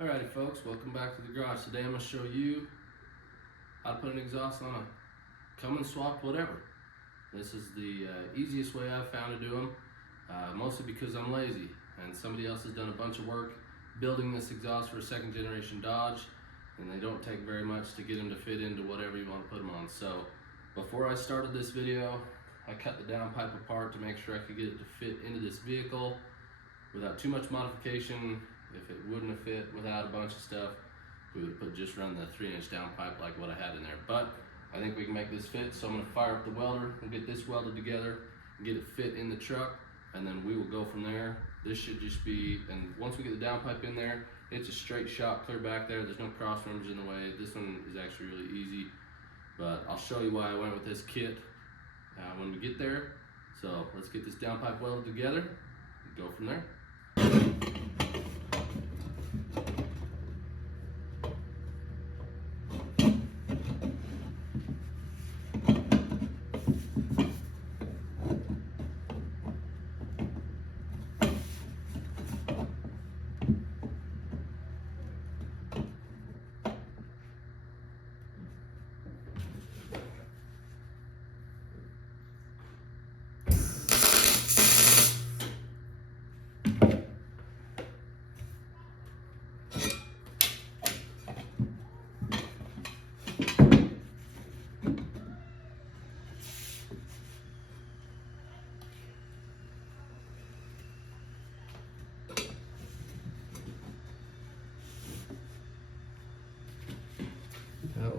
Alrighty folks, welcome back to the garage. Today I'm going to show you how to put an exhaust on a Cummins swapped whatever. This is the easiest way I've found to do them, mostly because I'm lazy and somebody else has done a bunch of work building this exhaust for a second generation Dodge, and they don't take very much to get them to fit into whatever you want to put them on. So before I started this video, I cut the downpipe apart to make sure I could get it to fit into this vehicle without too much modification. If it wouldn't have fit without a bunch of stuff, we would have just run the 3-inch downpipe like what I had in there. But I think we can make this fit, so I'm going to fire up the welder and get this welded together and get it fit in the truck, and then we will go from there. This should just be, and once we get the downpipe in there, it's a straight shot clear back there. There's no cross members in the way. This one is actually really easy, but I'll show you why I went with this kit when we get there. So let's get this downpipe welded together and go from there.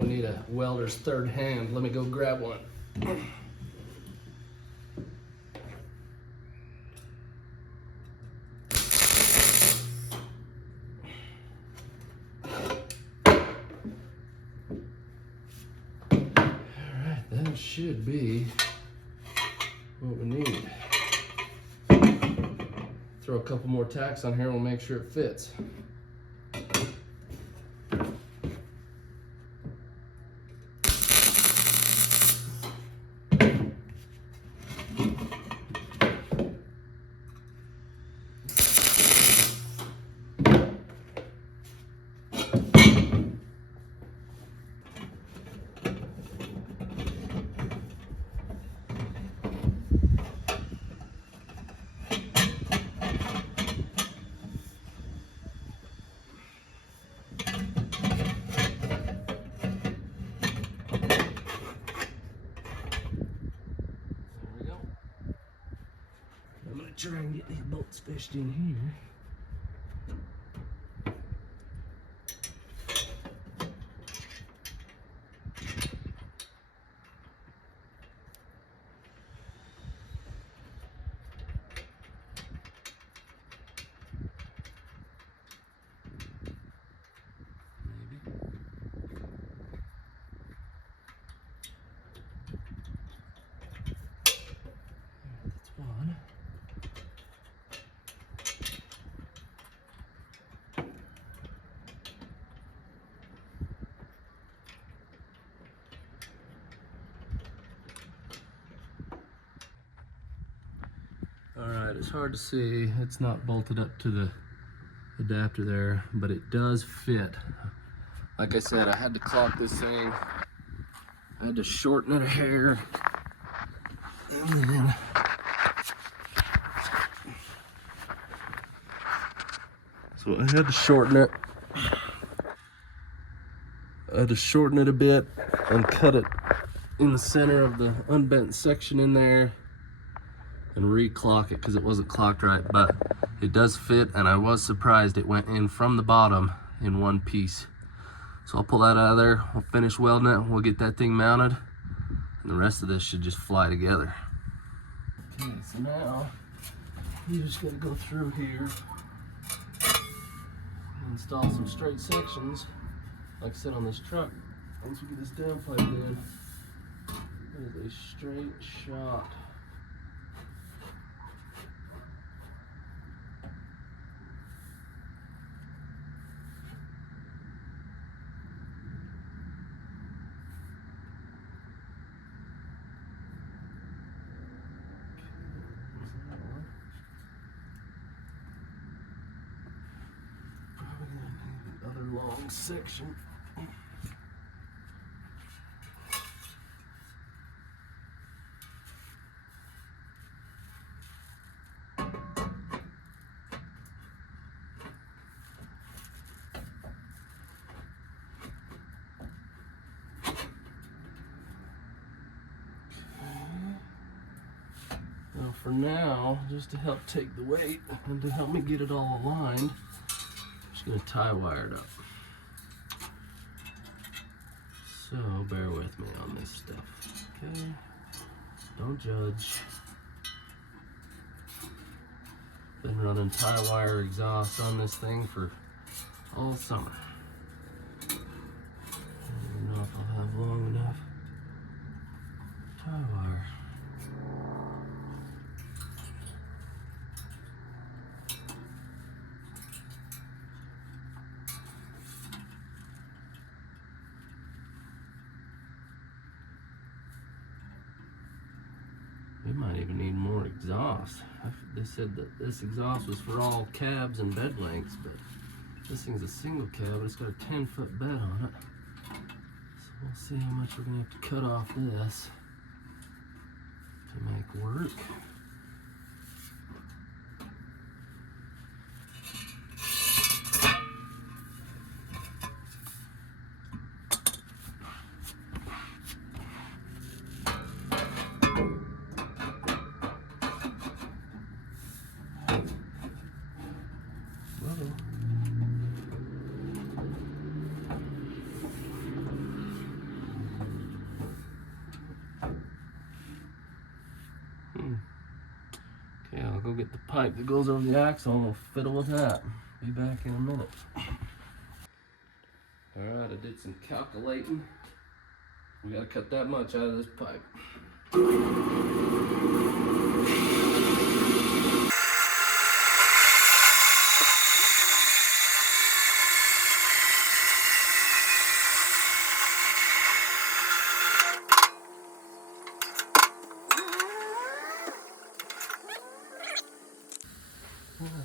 We need a welder's third hand. Let me go grab one. Alright, that should be what we need. Throw a couple more tacks on here and we'll make sure it fits. Try and get these bolts fished in here. That's one. Alright, it's hard to see. It's not bolted up to the adapter there, but it does fit. Like I said, I had to clock this thing. I had to shorten it a hair. And then so I had to shorten it. I had to shorten it a bit and cut it in the center of the unbent section in there and re-clock it because it wasn't clocked right, but it does fit, and I was surprised it went in from the bottom in one piece. So I'll pull that out of there, we'll finish welding it, we'll get that thing mounted, and the rest of this should just fly together. Okay, so now you just gotta go through here and install some straight sections, like I said on this truck. Once we get this downpipe in, it is a straight shot. long section. Now for now, just to help take the weight and to help me get it all aligned, I'm just going to tie wire it up. So bear with me on this stuff, okay? Don't judge. Been running tie wire exhaust on this thing for all summer. I don't know if I'll have long enough tie wire. We might even need more exhaust. They said that this exhaust was for all cabs and bed lengths, but this thing's a single cab, but it's got a 10-foot bed on it. So we'll see how much we're gonna have to cut off this to make work. Okay, I'll go get the pipe that goes over the axle and we'll fiddle with that. Be back in a minute. Alright, I did some calculating. We gotta cut that much out of this pipe.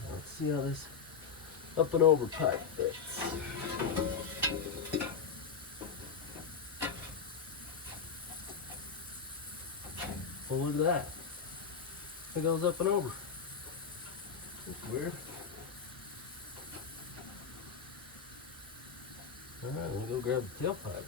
Let's see how this up and over pipe fits. Well, look at that. It goes up and over. That's weird. Alright, let me go grab the tailpipe.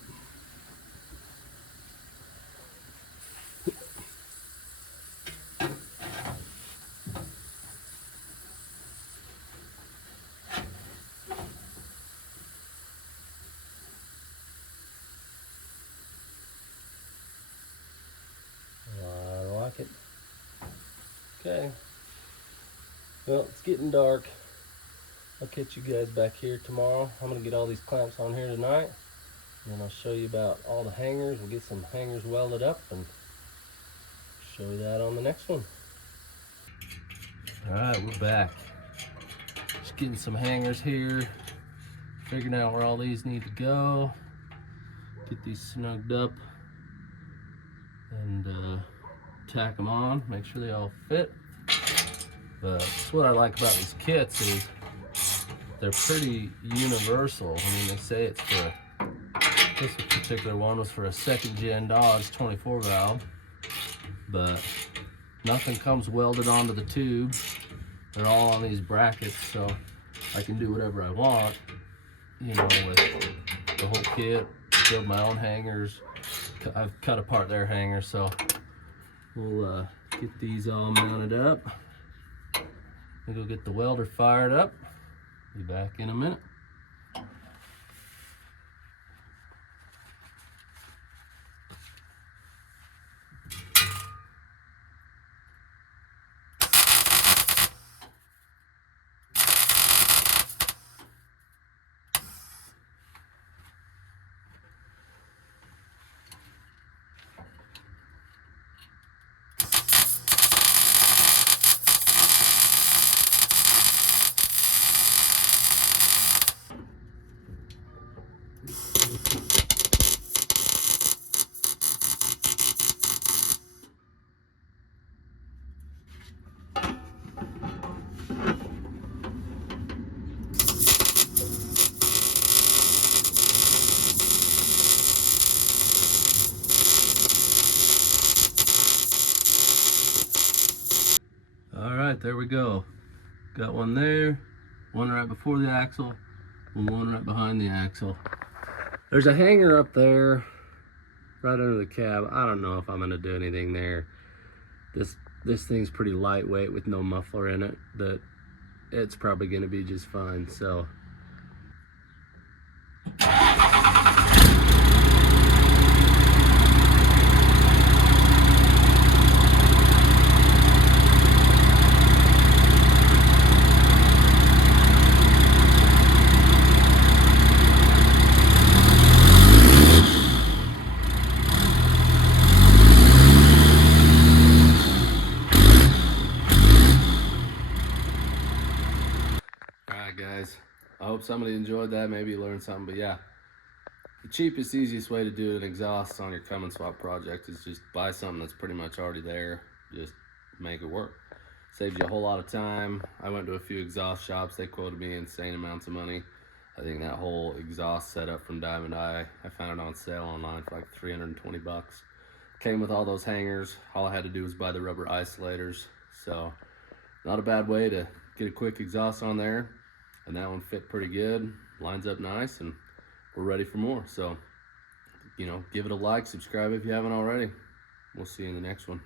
Okay, well, it's getting dark. I'll catch you guys back here tomorrow. I'm gonna get all these clamps on here tonight, and then I'll show you about all the hangers. We'll get some hangers welded up and show you that on the next one. All right, we're back. Just getting some hangers here, figuring out where all these need to go, get these snugged up, and tack them on, make sure they all fit. But what I like about these kits is they're pretty universal. I mean, they say it's for, this particular one was for a 2nd gen Dodge 24 valve, but nothing comes welded onto the tube. They're all on these brackets, so I can do whatever I want, you know, with the whole kit, build my own hangers. I've cut apart their hangers, so we'll get these all mounted up. We'll go get the welder fired up. Be back in a minute. there we go. Got one there, one right before the axle, and one right behind the axle. There's a hanger up there right under the cab. I don't know if I'm gonna do anything there. This thing's pretty lightweight with no muffler in it, but it's probably gonna be just fine. So alright guys, I hope somebody enjoyed that, maybe you learned something. But yeah, the cheapest, easiest way to do an exhaust on your Cummins swap project is just buy something that's pretty much already there. Just make it work. Saves you a whole lot of time. I went to a few exhaust shops, they quoted me insane amounts of money. I think that whole exhaust setup from Diamond Eye, I found it on sale online for like 320 bucks. Came with all those hangers. All I had to do was buy the rubber isolators. So not a bad way to get a quick exhaust on there. And that one fit pretty good, lines up nice, and we're ready for more. So, you know, give it a like, subscribe if you haven't already. We'll see you in the next one.